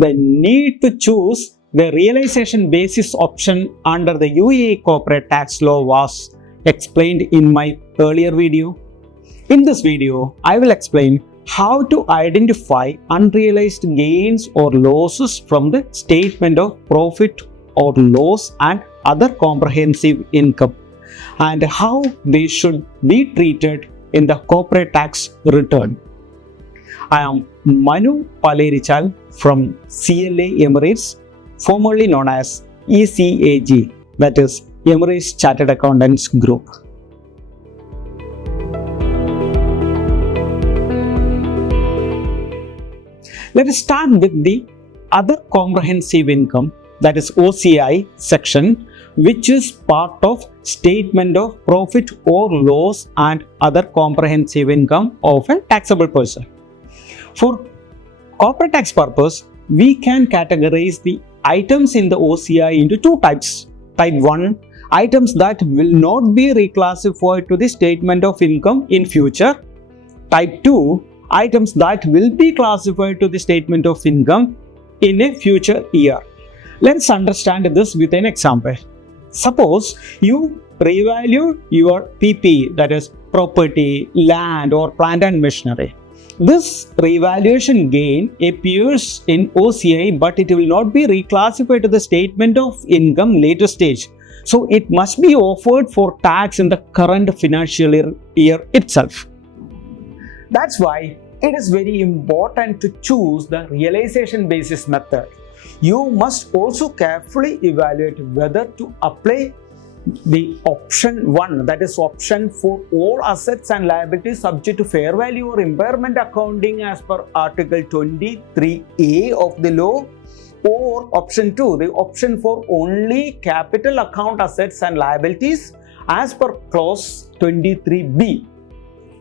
the need to choose the realization basis option under the UAE Corporate Tax Law was explained in my earlier video. In this video, I will explain how to identify unrealized gains or losses from the statement of profit or loss and other comprehensive income, and how they should be treated in the corporate tax return. I am Manu Palerichal from CLA Emirates, formerly known as ECAG, that is Emirates Chartered Accountants Group. Let us start with the other comprehensive income, that is OCI section, which is part of statement of profit or loss and other comprehensive income of a taxable person. For corporate tax purpose, we can categorize the items in the OCI into two types. Type 1, items that will not be reclassified to the statement of income in future. Type 2, items that will be classified to the statement of income in a future year. Let's understand this with an example. Suppose you revalue your PP, that is property, land or plant and machinery. This revaluation gain appears in OCI, but it will not be reclassified to the statement of income later stage. So it must be offered for tax in the current financial year itself. That's why it is very important to choose the realization basis method. You must also carefully evaluate whether to apply the option 1, that is option for all assets and liabilities subject to fair value or impairment accounting as per Article 23A of the law, or option 2, the option for only capital account assets and liabilities as per clause 23B.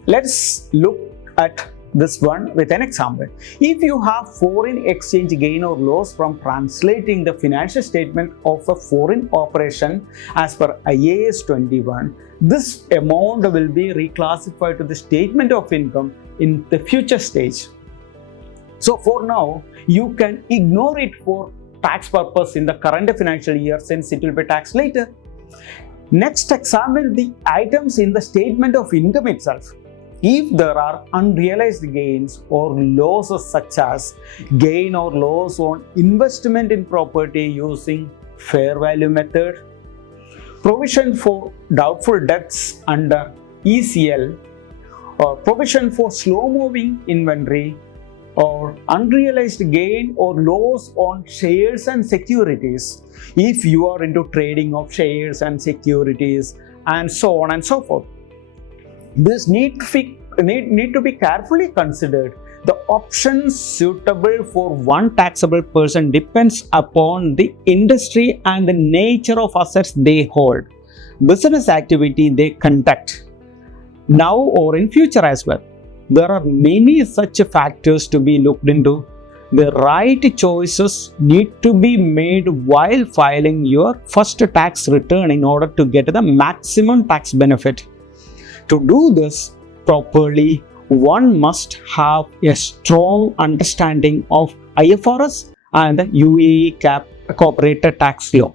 Let's look at this one with an example. If you have foreign exchange gain or loss from translating the financial statement of a foreign operation as per IAS 21, this amount will be reclassified to the statement of income in the future stage. So for now, you can ignore it for tax purpose in the current financial year, since it will be taxed later. Next, examine the items in the statement of income itself. If there are unrealized gains or losses, such as gain or loss on investment in property using fair value method, provision for doubtful debts under ECL, or provision for slow moving inventory, or unrealized gain or loss on shares and securities, if you are into trading of shares and securities, and so on and so forth. This need to be carefully considered. The options suitable for one taxable person depends upon the industry and the nature of assets they hold, business activity they conduct, now or in future as well. There are many such factors to be looked into. The right choices need to be made while filing your first tax return in order to get the maximum tax benefit. To do this properly, one must have a strong understanding of IFRS and the UAE Corporate Tax Law.